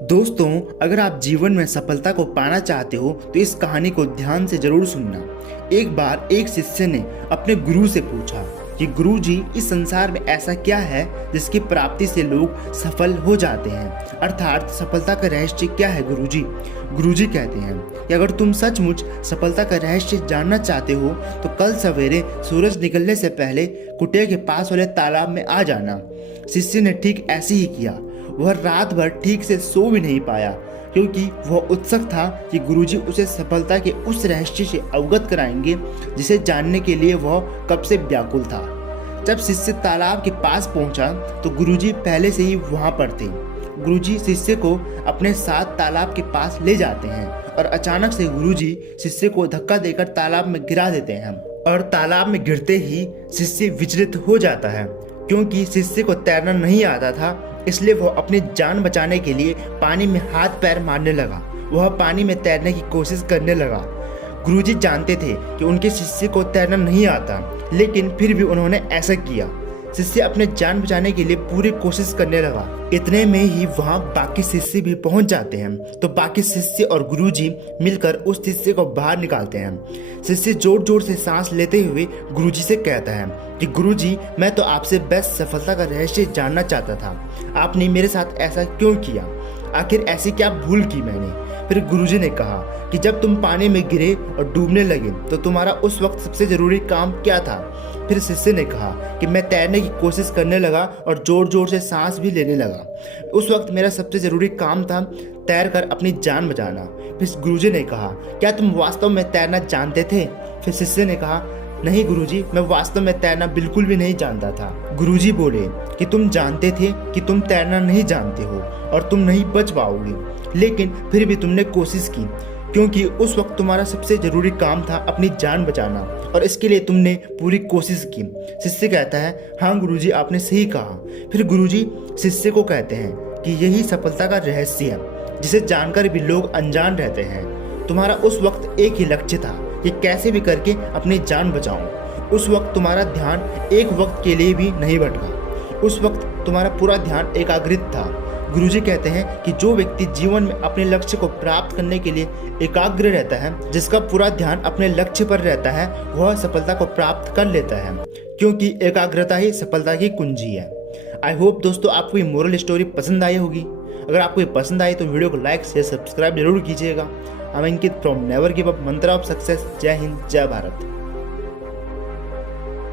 दोस्तों, अगर आप जीवन में सफलता को पाना चाहते हो तो इस कहानी को ध्यान से जरूर सुनना। एक बार एक शिष्य ने अपने गुरु से पूछा कि गुरुजी, इस संसार में ऐसा क्या है जिसकी प्राप्ति से लोग सफल हो जाते हैं, अर्थात सफलता का रहस्य क्या है गुरुजी। गुरुजी कहते हैं कि अगर तुम सचमुच सफलता का रहस्य जानना चाहते हो तो कल सवेरे सूरज निकलने से पहले कुटिया के पास वाले तालाब में आ जाना। शिष्य ने ठीक ऐसे ही किया। वह रात भर ठीक से सो भी नहीं पाया क्योंकि वह उत्सुक था कि गुरुजी उसे सफलता के उस रहस्य से अवगत कराएंगे जिसे जानने के लिए वह कब से व्याकुल था। जब शिष्य तालाब के पास पहुंचा तो गुरुजी पहले से ही वहां पर थे। गुरुजी शिष्य को अपने साथ तालाब के पास ले जाते हैं और अचानक से गुरुजी शिष्य को धक्का देकर तालाब में गिरा देते हैं और तालाब में गिरते ही शिष्य विचलित हो जाता है। क्योंकि शिष्य को तैरना नहीं आता था, इसलिए वह अपनी जान बचाने के लिए पानी में हाथ पैर मारने लगा। वह पानी में तैरने की कोशिश करने लगा। गुरुजी जानते थे कि उनके शिष्य को तैरना नहीं आता, लेकिन फिर भी उन्होंने ऐसा किया। शिष्य अपने जान बचाने के लिए पूरी कोशिश करने लगा। इतने में ही वहाँ बाकी शिष्य भी पहुंच जाते हैं, तो बाकी शिष्य और गुरुजी मिलकर उस शिष्य को बाहर निकालते हैं। शिष्य जोर जोर से सांस लेते हुए गुरुजी से कहता है कि गुरुजी, मैं तो आपसे बेस्ट सफलता का रहस्य जानना चाहता था। आपने मेरे साथ ऐसा क्यों किया? आखिर ऐसी क्या भूल की मैंने? फिर गुरुजी ने कहा कि जब तुम पानी में गिरे और डूबने लगे तो तुम्हारा उस वक्त सबसे जरूरी काम क्या था? फिर शिष्य ने कहा कि मैं तैरने की कोशिश करने लगा और जोर जोर से सांस भी लेने लगा। उस वक्त मेरा सबसे जरूरी काम था तैरकर अपनी जान बचाना। फिर गुरुजी ने कहा, क्या तुम वास्तव में तैरना जानते थे? फिर शिष्य ने कहा, नहीं गुरुजी, मैं वास्तव में तैरना बिल्कुल भी नहीं जानता था। गुरुजी बोले कि तुम जानते थे कि तुम तैरना नहीं जानते हो और तुम नहीं बच पाओगे, लेकिन फिर भी तुमने कोशिश की क्योंकि उस वक्त तुम्हारा सबसे जरूरी काम था अपनी जान बचाना और इसके लिए तुमने पूरी कोशिश की। शिष्य कहता है, हाँ गुरुजी, आपने सही कहा। फिर गुरुजी शिष्य को कहते हैं कि यही सफलता का रहस्य है जिसे जानकर भी लोग अनजान रहते हैं। तुम्हारा उस वक्त एक ही लक्ष्य था कि कैसे भी करके अपनी जान बचाऊं। उस वक्त तुम्हारा ध्यान एक वक्त के लिए भी नहीं भटका। उस वक्त तुम्हारा पूरा ध्यान एकाग्रित था। गुरुजी कहते हैं कि जो व्यक्ति जीवन में अपने लक्ष्य को प्राप्त करने के लिए एकाग्र रहता है, जिसका पूरा ध्यान अपने लक्ष्य पर रहता है, वह सफलता को प्राप्त कर लेता है, क्योंकि एकाग्रता ही सफलता की कुंजी है। आई होप दोस्तों आपको ये मोरल स्टोरी पसंद आई होगी। अगर आपको ये पसंद आई तो वीडियो को लाइक शेयर सब्सक्राइब जरूर कीजिएगा। I am Ankit from never give up, मंत्र ऑफ सक्सेस। जय हिंद, जय भारत।